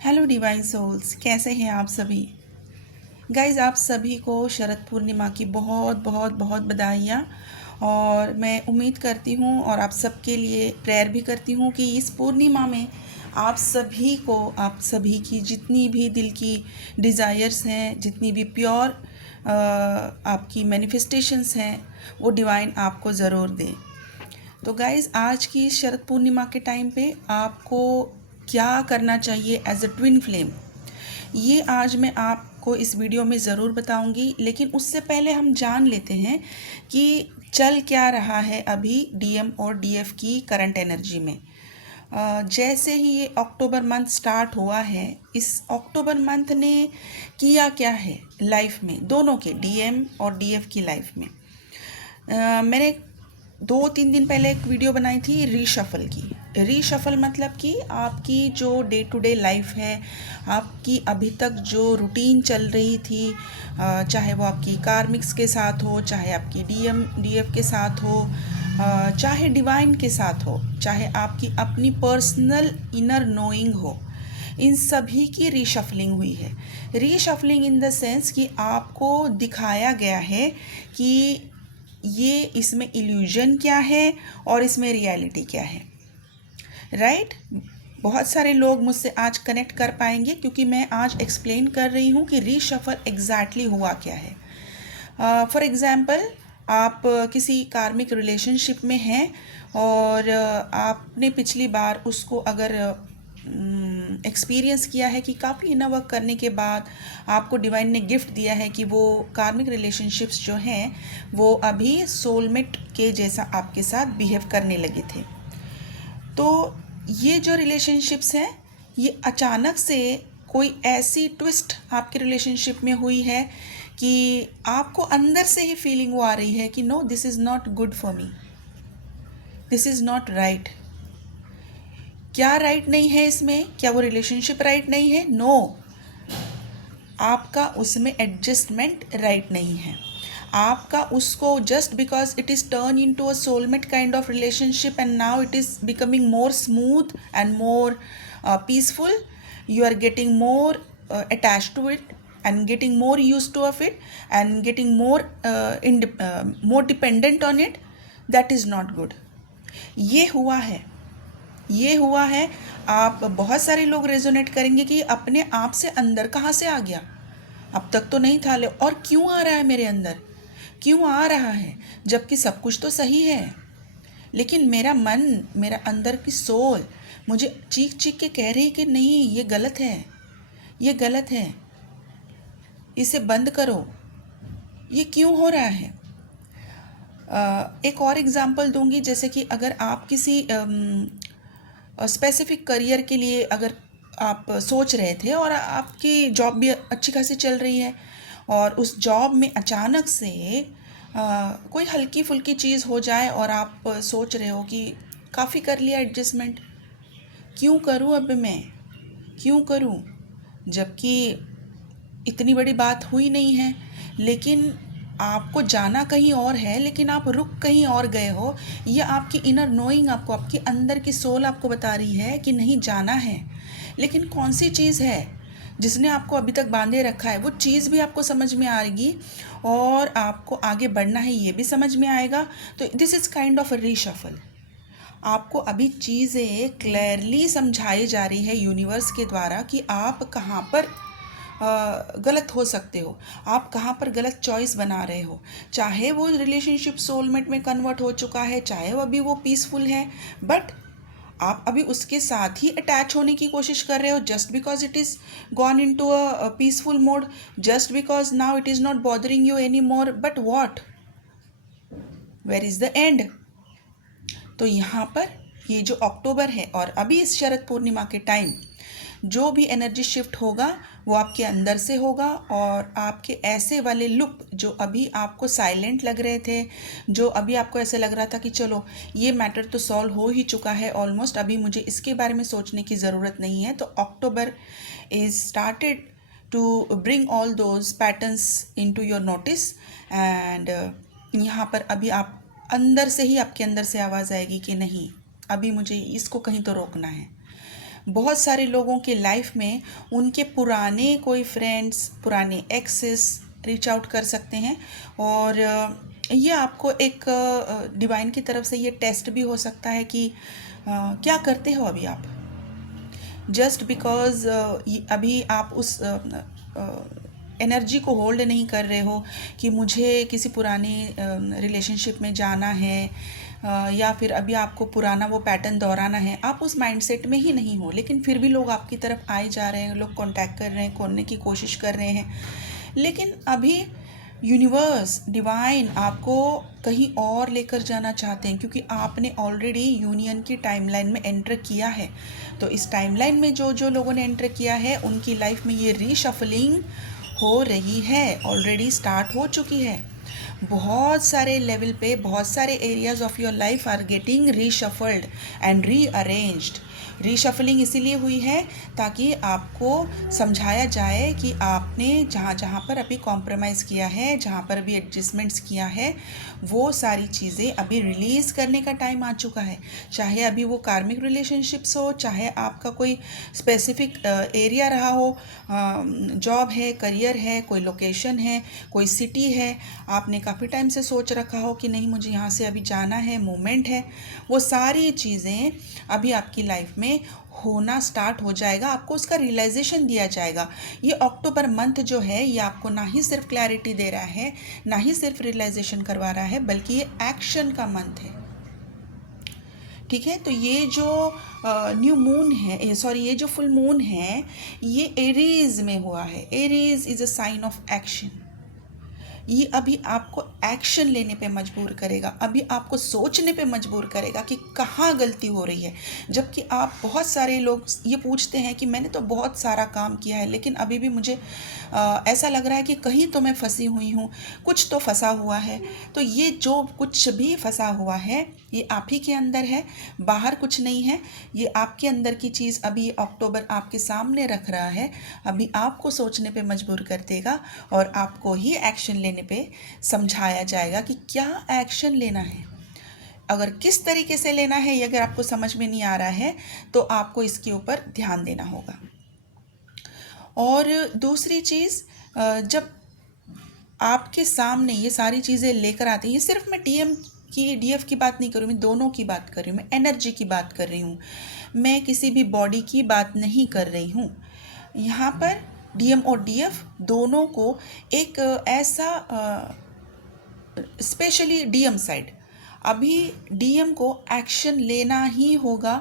Hello divine souls, कैसे हैं आप सभी। गाइज, आप सभी को शरद पूर्णिमा की बहुत बहुत बहुत बधाइयाँ। और मैं उम्मीद करती हूँ और आप सबके लिए प्रेयर भी करती हूँ कि इस पूर्णिमा में आप सभी को, आप सभी की जितनी भी दिल की डिज़ायर्स हैं, जितनी भी प्योर आपकी मैनिफेस्टेशंस हैं, वो डिवाइन आपको ज़रूर दें। तो गाइज़, आज की शरद पूर्णिमा के टाइम पे आपको क्या करना चाहिए एज अ ट्विन फ्लेम, ये आज मैं आपको इस वीडियो में ज़रूर बताऊंगी। लेकिन उससे पहले हम जान लेते हैं कि चल क्या रहा है अभी डीएम और डीएफ की करंट एनर्जी में। जैसे ही ये अक्टूबर मंथ स्टार्ट हुआ है, इस अक्टूबर मंथ ने किया क्या है लाइफ में, दोनों के डीएम और डीएफ की लाइफ में। मैंने 2-3 दिन पहले एक वीडियो बनाई थी रीशफल की। रीशफल मतलब कि आपकी जो डे टू डे लाइफ है, आपकी अभी तक जो रूटीन चल रही थी, चाहे वो आपकी कार्मिक्स के साथ हो, चाहे आपकी डीएम डीएफ के साथ हो, चाहे डिवाइन के साथ हो, चाहे आपकी अपनी पर्सनल इनर नोइंग हो, इन सभी की रीशफलिंग हुई है। रीशफलिंग इन द सेंस कि आपको दिखाया गया है कि ये इसमें इल्यूजन क्या है और इसमें रियलिटी क्या है। राइट? बहुत सारे लोग मुझसे आज कनेक्ट कर पाएंगे क्योंकि मैं आज एक्सप्लेन कर रही हूँ कि रीशफल एग्जैक्टली हुआ क्या है। फॉर एग्ज़ाम्पल, आप किसी कार्मिक रिलेशनशिप में हैं और आपने पिछली बार उसको अगर एक्सपीरियंस किया है कि काफ़ी इनर वर्क करने के बाद आपको डिवाइन ने गिफ्ट दिया है कि वो कार्मिक रिलेशनशिप्स जो हैं वो अभी सोलमेट के जैसा आपके साथ बिहेव करने लगे थे। तो ये जो रिलेशनशिप्स हैं, ये अचानक से कोई ऐसी ट्विस्ट आपके रिलेशनशिप में हुई है कि आपको अंदर से ही फीलिंग वो आ रही है कि no, this is not good for me, this is not right. क्या राइट नहीं है इसमें? क्या वो रिलेशनशिप राइट नहीं है? नो, आपका उसमें एडजस्टमेंट राइट नहीं है। आपका उसको just because it is turn into a soulmate kind of relationship and now it is becoming more smooth and more peaceful, you are getting more attached to it and getting more used to of it and getting more dependent on it. That is not good. ये हुआ है, ये हुआ है। आप बहुत सारे लोग रेजोनेट करेंगे कि अपने आप से अंदर कहाँ से आ गया, अब तक तो नहीं था, ले और क्यों आ रहा है मेरे अंदर, क्यों आ रहा है जबकि सब कुछ तो सही है। लेकिन मेरा मन, मेरा अंदर की सोल मुझे चीख चीख के कह रही कि नहीं, ये गलत है, ये गलत है, इसे बंद करो, ये क्यों हो रहा है। एक और एग्जांपल दूंगी, जैसे कि अगर आप किसी स्पेसिफिक करियर के लिए अगर आप सोच रहे थे और आपकी जॉब भी अच्छी खासी चल रही है और उस जॉब में अचानक से कोई हल्की फुल्की चीज़ हो जाए और आप सोच रहे हो कि काफ़ी कर लिया एडजस्टमेंट, क्यों करूँ अब मैं, क्यों करूँ, जबकि इतनी बड़ी बात हुई नहीं है। लेकिन आपको जाना कहीं और है, लेकिन आप रुक कहीं और गए हो। ये आपकी इनर नोइंग आपको, आपकी अंदर की सोल आपको बता रही है कि नहीं, जाना है। लेकिन कौन सी चीज़ है जिसने आपको अभी तक बांधे रखा है, वो चीज़ भी आपको समझ में आएगी और आपको आगे बढ़ना है ये भी समझ में आएगा। तो this is kind of a reshuffle. आपको अभी चीज़ें क्लियरली समझाई जा रही है यूनिवर्स के द्वारा कि आप कहाँ पर गलत हो सकते हो, आप कहाँ पर गलत चॉइस बना रहे हो। चाहे वो रिलेशनशिप सोलमेट में कन्वर्ट हो चुका है, चाहे वो अभी वो पीसफुल है, बट आप अभी उसके साथ ही अटैच होने की कोशिश कर रहे हो just because it is gone into a peaceful mode, just because now it is not bothering you any more. But what, where is the end? तो यहाँ पर ये जो अक्टूबर है और अभी इस शरद पूर्णिमा के टाइम जो भी एनर्जी शिफ्ट होगा वो आपके अंदर से होगा और आपके ऐसे वाले लुप जो अभी आपको साइलेंट लग रहे थे, जो अभी आपको ऐसे लग रहा था कि चलो ये मैटर तो सॉल्व हो ही चुका है ऑलमोस्ट, अभी मुझे इसके बारे में सोचने की ज़रूरत नहीं है। तो October is started to bring all those patterns into your notice and यहाँ पर अभी आप अंदर से ही, आपके अंदर से आवाज़ आएगी कि नहीं, अभी मुझे इसको कहीं तो रोकना है। बहुत सारे लोगों के लाइफ में उनके पुराने कोई फ्रेंड्स, पुराने एक्सेस रीच आउट कर सकते हैं। और ये आपको एक डिवाइन की तरफ से ये टेस्ट भी हो सकता है कि क्या करते हो अभी आप। जस्ट बिकॉज अभी आप उस एनर्जी को होल्ड नहीं कर रहे हो कि मुझे किसी पुराने रिलेशनशिप में जाना है, या फिर अभी आपको पुराना वो पैटर्न दोहराना है, आप उस माइंडसेट में ही नहीं हो, लेकिन फिर भी लोग आपकी तरफ आए जा रहे हैं, लोग कांटेक्ट कर रहे हैं, खोलने की कोशिश कर रहे हैं। लेकिन अभी यूनिवर्स, डिवाइन आपको कहीं और लेकर जाना चाहते हैं, क्योंकि आपने ऑलरेडी यूनियन की टाइमलाइन में एंटर किया है। तो इस टाइमलाइन में जो जो लोगों ने एंटर किया है उनकी लाइफ में ये रीशफलिंग हो रही है, ऑलरेडी स्टार्ट हो चुकी है। बहुत सारे लेवल पे बहुत सारे areas of your life are getting reshuffled and rearranged. Reshuffling इसीलिए हुई है ताकि आपको समझाया जाए कि आपने जहाँ जहाँ पर अभी कॉम्प्रोमाइज़ किया है, जहाँ पर अभी एडजस्टमेंट्स किया है, वो सारी चीज़ें अभी रिलीज़ करने का टाइम आ चुका है। चाहे अभी वो कार्मिक रिलेशनशिप्स हो, चाहे आपका कोई स्पेसिफिक एरिया रहा हो, जॉब है, करियर है, कोई लोकेशन है, कोई सिटी है, आपने काफ़ी टाइम से सोच रखा हो कि नहीं मुझे यहाँ से अभी जाना है, मूवमेंट है, वो सारी चीज़ें अभी आपकी लाइफ में होना स्टार्ट हो जाएगा। आपको उसका रियलाइजेशन दिया जाएगा। ये अक्टूबर मंथ जो है ये आपको ना ही सिर्फ क्लैरिटी दे रहा है, ना ही सिर्फ रियलाइजेशन करवा रहा है, बल्कि ये एक्शन का मंथ है। ठीक है, तो ये जो न्यू मून है, सॉरी, ये जो फुल मून है ये एरीज में हुआ है। Aries is a sign of action. ये अभी आपको एक्शन लेने पे मजबूर करेगा, अभी आपको सोचने पे मजबूर करेगा कि कहाँ गलती हो रही है। जबकि आप, बहुत सारे लोग ये पूछते हैं कि मैंने तो बहुत सारा काम किया है लेकिन अभी भी मुझे ऐसा लग रहा है कि कहीं तो मैं फंसी हुई हूँ, कुछ तो फंसा हुआ है। तो ये जो कुछ भी फंसा हुआ है ये आप ही के अंदर है, बाहर कुछ नहीं है। ये आपके अंदर की चीज़ अभी अक्टूबर आपके सामने रख रहा है, अभी आपको सोचने पे मजबूर कर देगा और आपको ही एक्शन लेने पे समझाया जाएगा कि क्या एक्शन लेना है। अगर किस तरीके से लेना है ये अगर आपको समझ में नहीं आ रहा है तो आपको इसके ऊपर ध्यान देना होगा। और दूसरी चीज़, जब आपके सामने ये सारी चीज़ें लेकर आती हैं, ये सिर्फ मैं डीएफ की बात नहीं कर रही हूँ, मैं दोनों की बात कर रही हूँ, मैं एनर्जी की बात कर रही हूँ, मैं किसी भी बॉडी की बात नहीं कर रही हूँ। यहाँ पर डीएम और डीएफ दोनों को एक ऐसा, स्पेशली डीएम साइड, अभी डीएम को एक्शन लेना ही होगा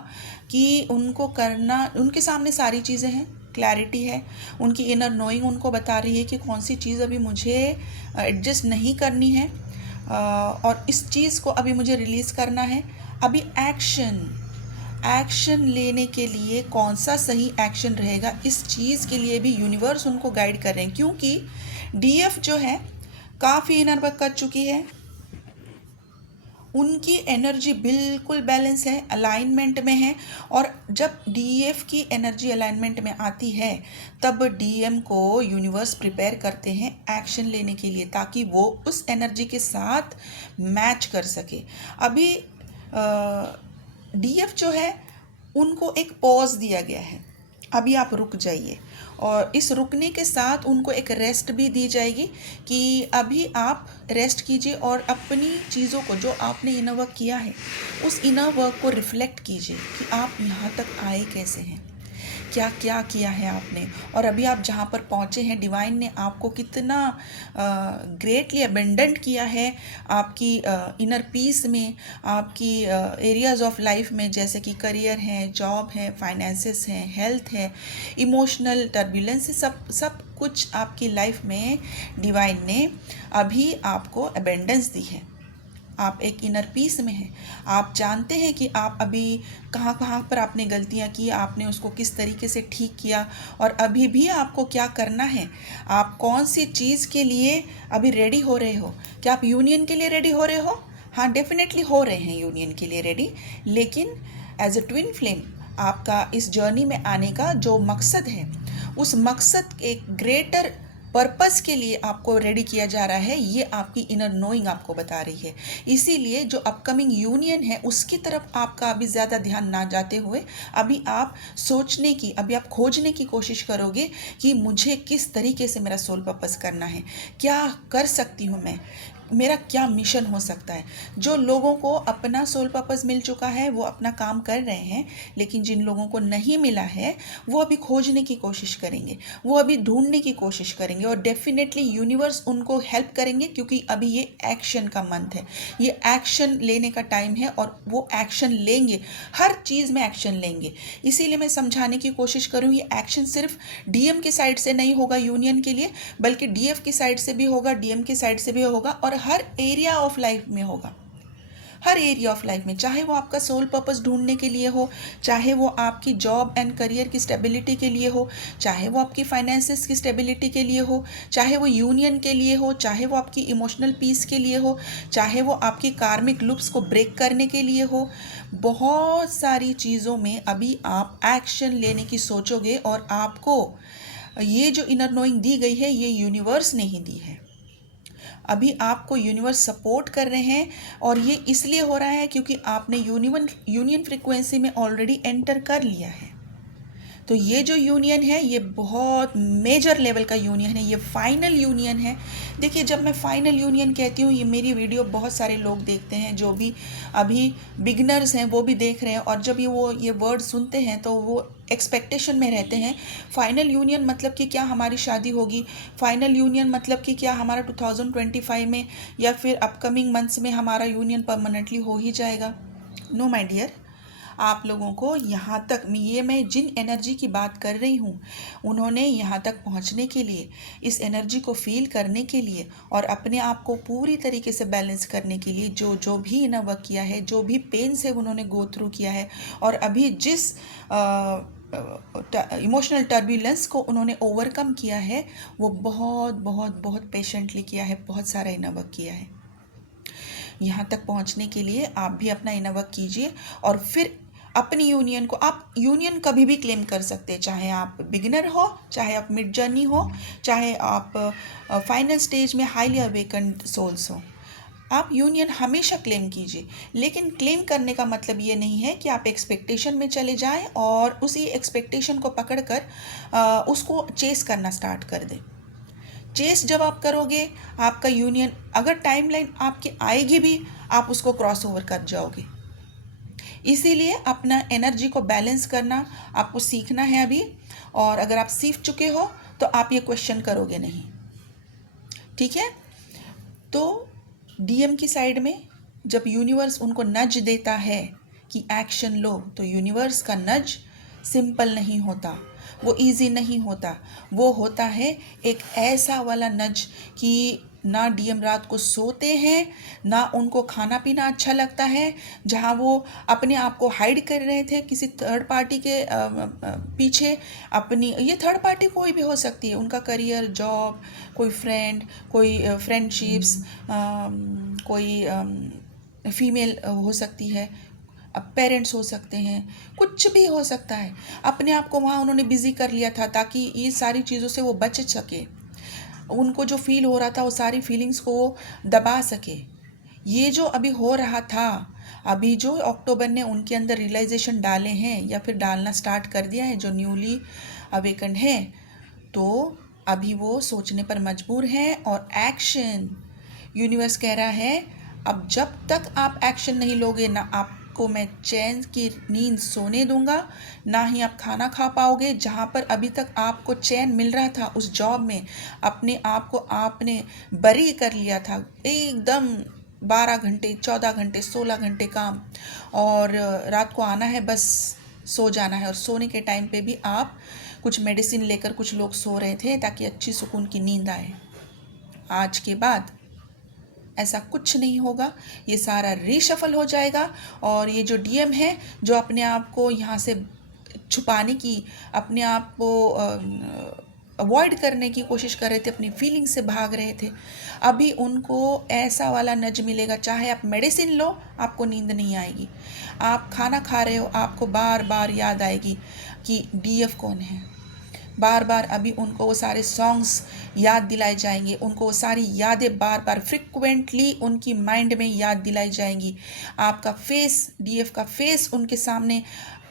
कि उनको करना, उनके सामने सारी चीज़ें हैं, क्लैरिटी है, उनकी इनर नोइंग उनको बता रही है कि कौन सी चीज़ अभी मुझे एडजस्ट नहीं करनी है, और इस चीज़ को अभी मुझे रिलीज़ करना है। अभी एक्शन लेने के लिए कौन सा सही एक्शन रहेगा, इस चीज़ के लिए भी यूनिवर्स उनको गाइड कर रहे हैं, क्योंकि डीएफ जो है काफ़ी इनर वर्क कर चुकी है, उनकी एनर्जी बिल्कुल बैलेंस है, अलाइनमेंट में है। और जब डीएफ की एनर्जी अलाइनमेंट में आती है तब डीएम को यूनिवर्स प्रिपेयर करते हैं एक्शन लेने के लिए, ताकि वो उस एनर्जी के साथ मैच कर सके। अभी डीएफ जो है उनको एक पॉज दिया गया है, अभी आप रुक जाइए, और इस रुकने के साथ उनको एक रेस्ट भी दी जाएगी कि अभी आप रेस्ट कीजिए और अपनी चीज़ों को, जो आपने इनर वर्क किया है, उस इनर वर्क को रिफ्लेक्ट कीजिए कि आप यहाँ तक आए कैसे हैं, क्या क्या किया है आपने, और अभी आप जहाँ पर पहुँचे हैं डिवाइन ने आपको कितना ग्रेटली अबेंडेंट किया है आपकी इनर पीस में, आपकी एरियाज़ ऑफ लाइफ में, जैसे कि करियर है, जॉब है, फाइनेंसेस हैं, हेल्थ है, इमोशनल टर्बुलेंस, सब कुछ आपकी लाइफ में डिवाइन ने अभी आपको अबेंडेंस दी है। आप एक इनर पीस में हैं, आप जानते हैं कि आप अभी कहाँ कहाँ पर आपने गलतियाँ की, आपने उसको किस तरीके से ठीक किया, और अभी भी आपको क्या करना है, आप कौन सी चीज़ के लिए अभी रेडी हो रहे हो। क्या आप यूनियन के लिए रेडी हो रहे हो? हाँ, डेफिनेटली हो रहे हैं यूनियन के लिए रेडी, लेकिन एज अ ट्विन फ्लेम आपका इस जर्नी में आने का जो मकसद है, उस मकसद एक ग्रेटर पर्पस के लिए आपको रेडी किया जा रहा है, ये आपकी इनर नोइंग आपको बता रही है। इसीलिए जो अपकमिंग यूनियन है उसकी तरफ आपका अभी ज़्यादा ध्यान ना जाते हुए अभी आप सोचने की, अभी आप खोजने की कोशिश करोगे कि मुझे किस तरीके से मेरा सोल पर्पस करना है, क्या कर सकती हूँ मैं, मेरा क्या मिशन हो सकता है। जो लोगों को अपना सोल पर्पस मिल चुका है वो अपना काम कर रहे हैं, लेकिन जिन लोगों को नहीं मिला है वो अभी खोजने की कोशिश करेंगे, वो अभी ढूंढने की कोशिश करेंगे, और डेफिनेटली यूनिवर्स उनको हेल्प करेंगे, क्योंकि अभी ये एक्शन का मंथ है, ये एक्शन लेने का टाइम है, और वो एक्शन लेंगे, हर चीज़ में एक्शन लेंगे। इसीलिए मैं समझाने की कोशिश करूँ, ये एक्शन सिर्फ डीएम की साइड से नहीं होगा यूनियन के लिए, बल्कि डीएफ की साइड से भी होगा, डीएम की साइड से भी होगा, और हर एरिया ऑफ लाइफ में होगा, हर एरिया ऑफ लाइफ में, चाहे वो आपका सोल पर्पस ढूंढने के लिए हो, चाहे वो आपकी जॉब एंड करियर की स्टेबिलिटी के लिए हो, चाहे वो आपकी फाइनेंसेस की स्टेबिलिटी के लिए हो, चाहे वो यूनियन के लिए हो, चाहे वो आपकी इमोशनल पीस के लिए हो, चाहे वो आपकी कार्मिक लूप्स को ब्रेक करने के लिए हो। बहुत सारी चीज़ों में अभी आप एक्शन लेने की सोचोगे, और आपको ये जो इनर नोइंग दी गई है ये यूनिवर्स ने ही दी है। अभी आपको यूनिवर्स सपोर्ट कर रहे हैं, और ये इसलिए हो रहा है क्योंकि आपने यूनियन फ्रीक्वेंसी में ऑलरेडी एंटर कर लिया है। तो ये जो यूनियन है ये बहुत मेजर लेवल का यूनियन है, ये फाइनल यूनियन है। देखिए, जब मैं फाइनल यूनियन कहती हूँ, ये मेरी वीडियो बहुत सारे लोग देखते हैं, जो भी अभी बिगनर्स हैं वो भी देख रहे हैं, और जब ये वर्ड सुनते हैं तो वो एक्सपेक्टेशन में रहते हैं। फाइनल यूनियन मतलब कि क्या हमारी शादी होगी, फाइनल यूनियन मतलब कि क्या हमारा 2025 में या फिर अपकमिंग मंथ्स में हमारा यूनियन परमानेंटली हो ही जाएगा। नो माय डियर, आप लोगों को यहाँ तक, मैं जिन एनर्जी की बात कर रही हूँ, उन्होंने यहाँ तक पहुँचने के लिए, इस एनर्जी को फील करने के लिए, और अपने आप को पूरी तरीके से बैलेंस करने के लिए जो जो भी इनर वर्क किया है, जो भी पेन से उन्होंने गो थ्रू किया है, और अभी जिस इमोशनल टर्बुलेंस को उन्होंने ओवरकम किया है, वो बहुत बहुत बहुत पेशेंटली किया है, बहुत सारा इनर वर्क किया है। यहाँ तक पहुँचने के लिए आप भी अपना इनर वर्क कीजिए, और फिर अपनी यूनियन को, आप यूनियन कभी भी क्लेम कर सकते हैं, चाहे आप बिगिनर हो, चाहे आप मिड जर्नी हो, चाहे आप फाइनल स्टेज में हाईली अवेकन्ड सोल्स हो, आप यूनियन हमेशा क्लेम कीजिए। लेकिन क्लेम करने का मतलब ये नहीं है कि आप एक्सपेक्टेशन में चले जाएं और उसी एक्सपेक्टेशन को पकड़कर उसको चेस करना स्टार्ट कर दें। चेस जब आप करोगे, आपका यूनियन, अगर टाइमलाइन आपकी आएगी भी, आप उसको क्रॉस ओवर कर जाओगे। इसीलिए अपना एनर्जी को बैलेंस करना आपको सीखना है अभी, और अगर आप सीख चुके हो तो आप ये क्वेश्चन करोगे नहीं। ठीक है? तो डीएम की साइड में जब यूनिवर्स उनको नज देता है कि एक्शन लो, तो यूनिवर्स का नज सिंपल नहीं होता, वो इजी नहीं होता, वो होता है एक ऐसा वाला नज कि ना डीएम रात को सोते हैं, ना उनको खाना पीना अच्छा लगता है, जहाँ वो अपने आप को हाइड कर रहे थे किसी थर्ड पार्टी के पीछे। अपनी, ये थर्ड पार्टी कोई भी हो सकती है, उनका करियर, जॉब, कोई फ्रेंड, कोई फ्रेंडशिप्स, कोई फीमेल हो सकती है, अब पेरेंट्स हो सकते हैं, कुछ भी हो सकता है। अपने आप को वहाँ उन्होंने बिज़ी कर लिया था ताकि ये सारी चीज़ों से वो बच सके, उनको जो फील हो रहा था वो सारी फीलिंग्स को वो दबा सके। ये जो अभी हो रहा था, अभी जो अक्टूबर ने उनके अंदर रियलाइजेशन डाले हैं या फिर डालना स्टार्ट कर दिया है, जो न्यूली अवेकन है, तो अभी वो सोचने पर मजबूर हैं, और एक्शन, यूनिवर्स कह रहा है अब जब तक आप एक्शन नहीं लोगे, ना आपको मैं चैन की नींद सोने दूंगा, ना ही आप खाना खा पाओगे। जहाँ पर अभी तक आपको चैन मिल रहा था उस जॉब में, अपने आप को आपने बरी कर लिया था, एकदम 12 घंटे, 14 घंटे, 16 घंटे काम, और रात को आना है, बस सो जाना है। और सोने के टाइम पे भी आप कुछ मेडिसिन लेकर कुछ लोग सो रहे थे ताकि अच्छी सुकून की नींद आए। आज के बाद ऐसा कुछ नहीं होगा, ये सारा रीशफल हो जाएगा। और ये जो डीएम है, जो अपने आप को यहाँ से छुपाने की, अपने आप को अवॉइड करने की कोशिश कर रहे थे, अपनी फीलिंग से भाग रहे थे, अभी उनको ऐसा वाला नज मिलेगा। चाहे आप मेडिसिन लो, आपको नींद नहीं आएगी, आप खाना खा रहे हो, आपको बार बार याद आएगी कि डीएफ कौन है, बार बार अभी उनको वो सारे सॉन्ग्स याद दिलाए जाएंगे, उनको वो सारी यादें बार बार फ्रिक्वेंटली उनकी माइंड में याद दिलाई जाएंगी। आपका फेस, डीएफ का फेस उनके सामने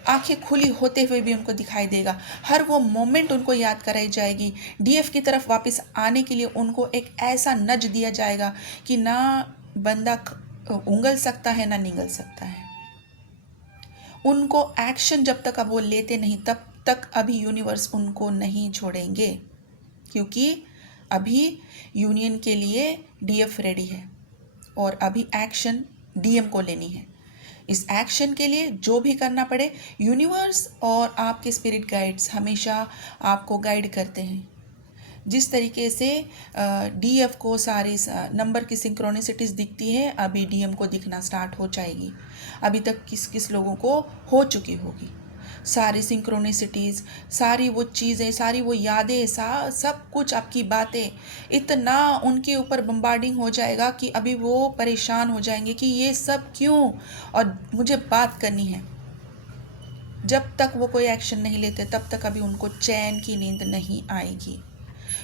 आंखें खुली होते हुए भी उनको दिखाई देगा। हर वो मोमेंट उनको याद कराई जाएगी। डीएफ की तरफ वापस आने के लिए उनको एक ऐसा नज दिया जाएगा कि ना बंदा उंगल सकता है ना निगल सकता है। उनको एक्शन जब तक अब वो लेते नहीं तब तक अभी यूनिवर्स उनको नहीं छोड़ेंगे, क्योंकि अभी यूनियन के लिए डीएफ रेडी है और अभी एक्शन डीएम को लेनी है। इस एक्शन के लिए जो भी करना पड़े, यूनिवर्स और आपके स्पिरिट गाइड्स हमेशा आपको गाइड करते हैं। जिस तरीके से डीएफ को सारी नंबर की सिंक्रोनिसिटीज़ दिखती है, अभी डीएम को दिखना स्टार्ट हो जाएगी। अभी तक किस किस लोगों को हो चुकी होगी सारी सिंक्रोनिसिटीज़, सारी वो चीज़ें, सारी वो यादें, सब कुछ आपकी बातें इतना उनके ऊपर बम्बार्डिंग हो जाएगा कि अभी वो परेशान हो जाएंगे कि ये सब क्यों, और मुझे बात करनी है। जब तक वो कोई एक्शन नहीं लेते तब तक अभी उनको चैन की नींद नहीं आएगी।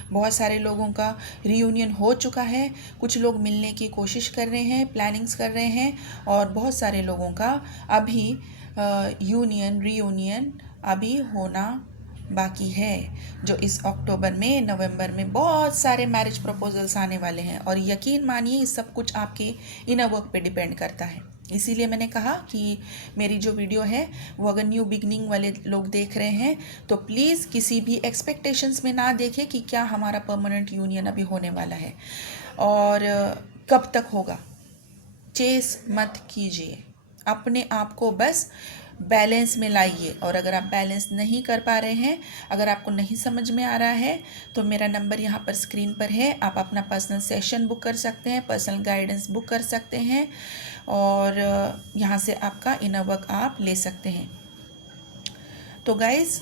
बहुत सारे लोगों का रीयूनियन हो चुका है, कुछ लोग मिलने की कोशिश कर रहे हैं, प्लानिंग्स कर रहे हैं, और बहुत सारे लोगों का अभी रीयूनियन अभी होना बाकी है, जो इस अक्टूबर में, नवंबर में बहुत सारे मैरिज प्रपोजल्स आने वाले हैं। और यकीन मानिए ये सब कुछ आपके इनर वर्क पे डिपेंड करता है। इसीलिए मैंने कहा कि मेरी जो वीडियो है वो अगर न्यू बिगनिंग वाले लोग देख रहे हैं तो प्लीज़ किसी भी एक्सपेक्टेशंस में ना देखें कि क्या हमारा परमानेंट यूनियन अभी होने वाला है और कब तक होगा। चेस मत कीजिए, अपने आप को बस बैलेंस में लाइए। और अगर आप बैलेंस नहीं कर पा रहे हैं, अगर आपको नहीं समझ में आ रहा है, तो मेरा नंबर यहाँ पर स्क्रीन पर है। आप अपना पर्सनल सेशन बुक कर सकते हैं, पर्सनल गाइडेंस बुक कर सकते हैं, और यहाँ से आपका इनर वर्क आप ले सकते हैं। तो गाइज़,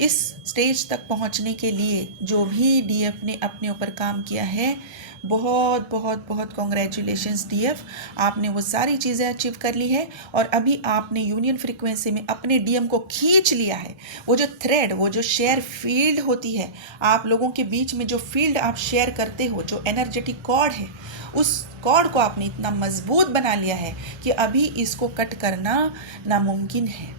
इस स्टेज तक पहुंचने के लिए जो भी डीएफ ने अपने ऊपर काम किया है, बहुत बहुत बहुत कॉन्ग्रेचुलेशंस डीएफ, आपने वो सारी चीज़ें अचीव कर ली है और अभी आपने यूनियन फ्रीक्वेंसी में अपने डीएम को खींच लिया है। वो जो थ्रेड, वो जो शेयर फील्ड होती है, आप लोगों के बीच में जो फील्ड आप शेयर करते हो, जो एनर्जेटिक कॉर्ड है, उस कॉर्ड को आपने इतना मजबूत बना लिया है कि अभी इसको कट करना नामुमकिन है।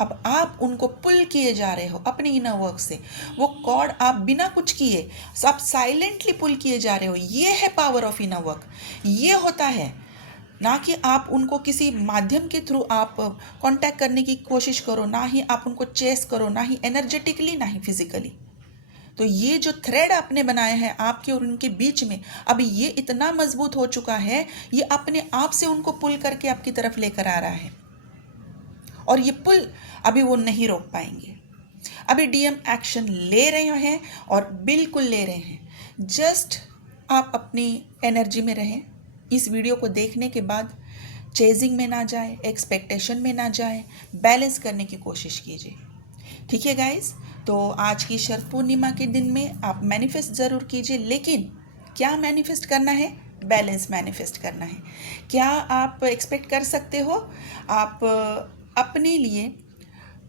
अब आप उनको पुल किए जा रहे हो अपने इनर वर्क से। वो कॉर्ड आप बिना कुछ किए, आप साइलेंटली पुल किए जा रहे हो। ये है पावर ऑफ इनर वर्क। ये होता है, ना कि आप उनको किसी माध्यम के थ्रू आप कांटेक्ट करने की कोशिश करो, ना ही आप उनको चेस करो, ना ही एनर्जेटिकली, ना ही फिजिकली। तो ये जो थ्रेड आपने बनाया है आपके और उनके बीच में, अब ये इतना मजबूत हो चुका है, ये अपने आप से उनको पुल करके आपकी तरफ लेकर आ रहा है, और ये पुल अभी वो नहीं रोक पाएंगे। अभी डीएम एक्शन ले रहे हैं और बिल्कुल ले रहे हैं। जस्ट आप अपनी एनर्जी में रहें। इस वीडियो को देखने के बाद चेजिंग में ना जाए, एक्सपेक्टेशन में ना जाए, बैलेंस करने की कोशिश कीजिए। ठीक है गाइस, तो आज की शरद पूर्णिमा के दिन में आप मैनिफेस्ट ज़रूर कीजिए, लेकिन क्या मैनिफेस्ट करना है? बैलेंस मैनिफेस्ट करना है। क्या आप एक्सपेक्ट कर सकते हो आप अपने लिए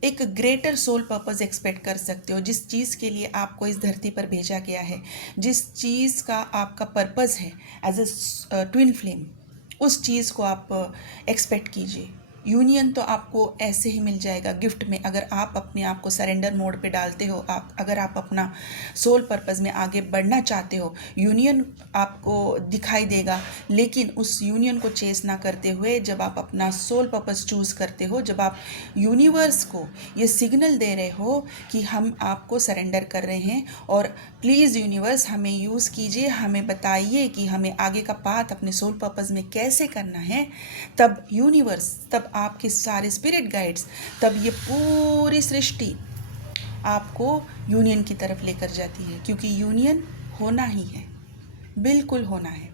एक ग्रेटर सोल पर्पस एक्सपेक्ट कर सकते हो? जिस चीज़ के लिए आपको इस धरती पर भेजा गया है, जिस चीज़ का आपका पर्पस है एज ए ट्विन फ्लेम, उस चीज़ को आप एक्सपेक्ट कीजिए। यूनियन तो आपको ऐसे ही मिल जाएगा गिफ्ट में, अगर आप अपने आप को सरेंडर मोड पे डालते हो। अगर आप अपना सोल पर्पस में आगे बढ़ना चाहते हो, यूनियन आपको दिखाई देगा। लेकिन उस यूनियन को चेस ना करते हुए, जब आप अपना सोल पर्पस चूज़ करते हो, जब आप यूनिवर्स को ये सिग्नल दे रहे हो कि हम आपको सरेंडर कर रहे हैं, और प्लीज़ यूनिवर्स हमें यूज़ कीजिए, हमें बताइए कि हमें आगे का पाथ अपने सोल पर्पस में कैसे करना है, तब यूनिवर्स, तब आपके सारे स्पिरिट गाइड्स, तब ये पूरी सृष्टि आपको यूनियन की तरफ लेकर जाती है, क्योंकि यूनियन होना ही है, बिल्कुल होना है।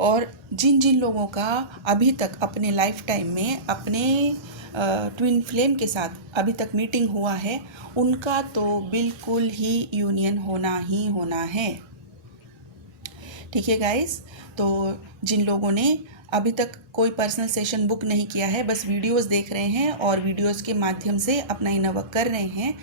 और जिन जिन लोगों का अभी तक अपने लाइफ टाइम में अपने ट्विन फ्लेम के साथ अभी तक मीटिंग हुआ है, उनका तो बिल्कुल ही यूनियन होना ही होना है। ठीक है गाइस, तो जिन लोगों ने अभी तक कोई पर्सनल सेशन बुक नहीं किया है, बस वीडियोस देख रहे हैं और वीडियोस के माध्यम से अपना इनर वर्क कर रहे हैं,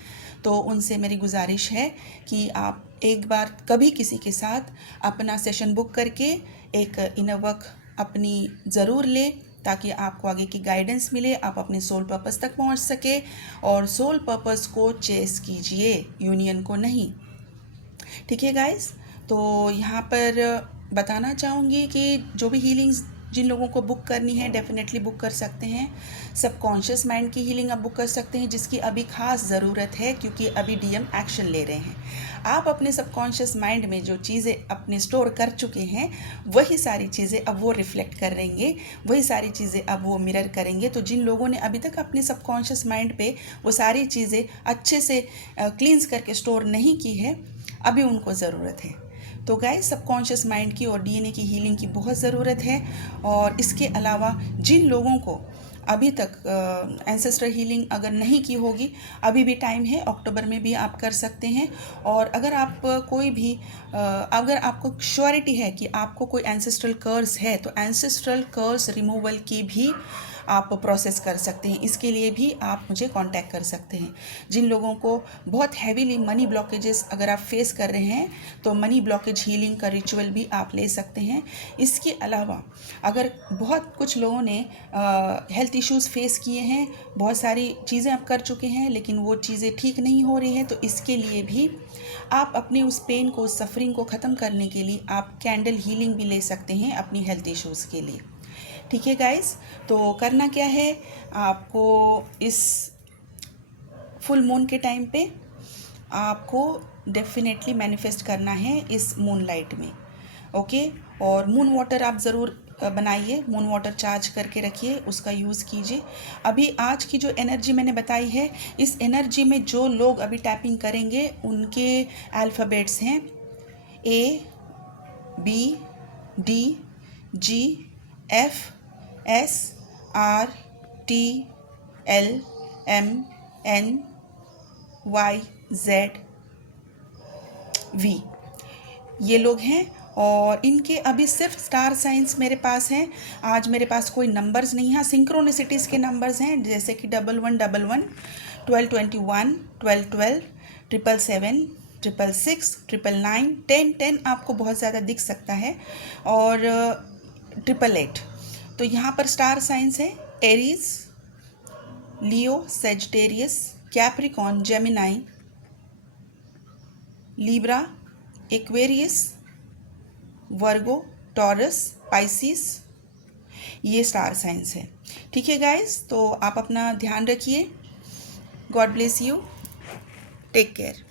तो उनसे मेरी गुजारिश है कि आप एक बार कभी किसी के साथ अपना सेशन बुक करके एक इनर वर्क अपनी ज़रूर लें, ताकि आपको आगे की गाइडेंस मिले, आप अपने सोल पर्पस तक पहुंच सके। और सोल पर्पस को चेस कीजिए, यूनियन को नहीं। ठीक है गाइस, तो यहाँ पर बताना चाहूँगी कि जो भी हीलिंग्स जिन लोगों को बुक करनी है डेफिनेटली बुक कर सकते हैं। सबकॉन्शियस माइंड की हीलिंग आप बुक कर सकते हैं, जिसकी अभी खास ज़रूरत है, क्योंकि अभी डीएम एक्शन ले रहे हैं। आप अपने सबकॉन्शियस माइंड में जो चीज़ें अपने स्टोर कर चुके हैं, वही सारी चीज़ें अब वो रिफ्लेक्ट करेंगे, वही सारी चीज़ें अब वो मिरर करेंगे। तो जिन लोगों ने अभी तक अपने सबकॉन्शियस माइंड पे वो सारी चीज़ें अच्छे से क्लींस करके स्टोर नहीं की है, अभी उनको ज़रूरत है। तो गाइस, सबकॉन्शियस माइंड की और डीएनए की हीलिंग की बहुत ज़रूरत है। और इसके अलावा जिन लोगों को अभी तक एंसेस्टर हीलिंग अगर नहीं की होगी, अभी भी टाइम है, अक्टूबर में भी आप कर सकते हैं। और अगर आप कोई भी अगर आपको श्योरिटी है कि आपको कोई एंसेस्ट्रल कर्स है, तो एंसेस्ट्रल कर्स रिमूवल की भी आप प्रोसेस कर सकते हैं। इसके लिए भी आप मुझे कांटेक्ट कर सकते हैं। जिन लोगों को बहुत हैवीली मनी ब्लॉकेजेस अगर आप फेस कर रहे हैं, तो मनी ब्लॉकेज हीलिंग का रिचुअल भी आप ले सकते हैं। इसके अलावा अगर बहुत कुछ लोगों ने हेल्थ इश्यूज़ फेस किए हैं, बहुत सारी चीज़ें आप कर चुके हैं, लेकिन वो चीज़ें ठीक नहीं हो रही हैं, तो इसके लिए भी आप अपने उस पेन को, सफरिंग को ख़त्म करने के लिए आप कैंडल हीलिंग भी ले सकते हैं अपनी हेल्थ इश्यूज़ के लिए। ठीक है गाइस, तो करना क्या है, आपको इस फुल मून के टाइम पे आपको डेफिनेटली मैनिफेस्ट करना है इस मून लाइट में। ओके, और मून वाटर आप ज़रूर बनाइए, मून वाटर चार्ज करके रखिए, उसका यूज़ कीजिए। अभी आज की जो एनर्जी मैंने बताई है, इस एनर्जी में जो लोग अभी टैपिंग करेंगे उनके अल्फ़ाबेट्स हैं ABDGFSRTLMNYZV, ये लोग हैं। और इनके अभी सिर्फ स्टार साइंस मेरे पास हैं। आज मेरे पास कोई नंबर्स नहीं है, सिंक्रोनिसिटीज़ के नंबर्स हैं, जैसे कि 1111, 1221, 1212, 777, 666, 999, 1010 आपको बहुत ज़्यादा दिख सकता है, और 888। तो यहाँ पर स्टार साइंस है Aries, Leo, Sagittarius, Capricorn, Gemini, Libra, Aquarius, Virgo, Taurus, Pisces, ये स्टार साइंस है। ठीक है गाइस, तो आप अपना ध्यान रखिए। God bless you, take care.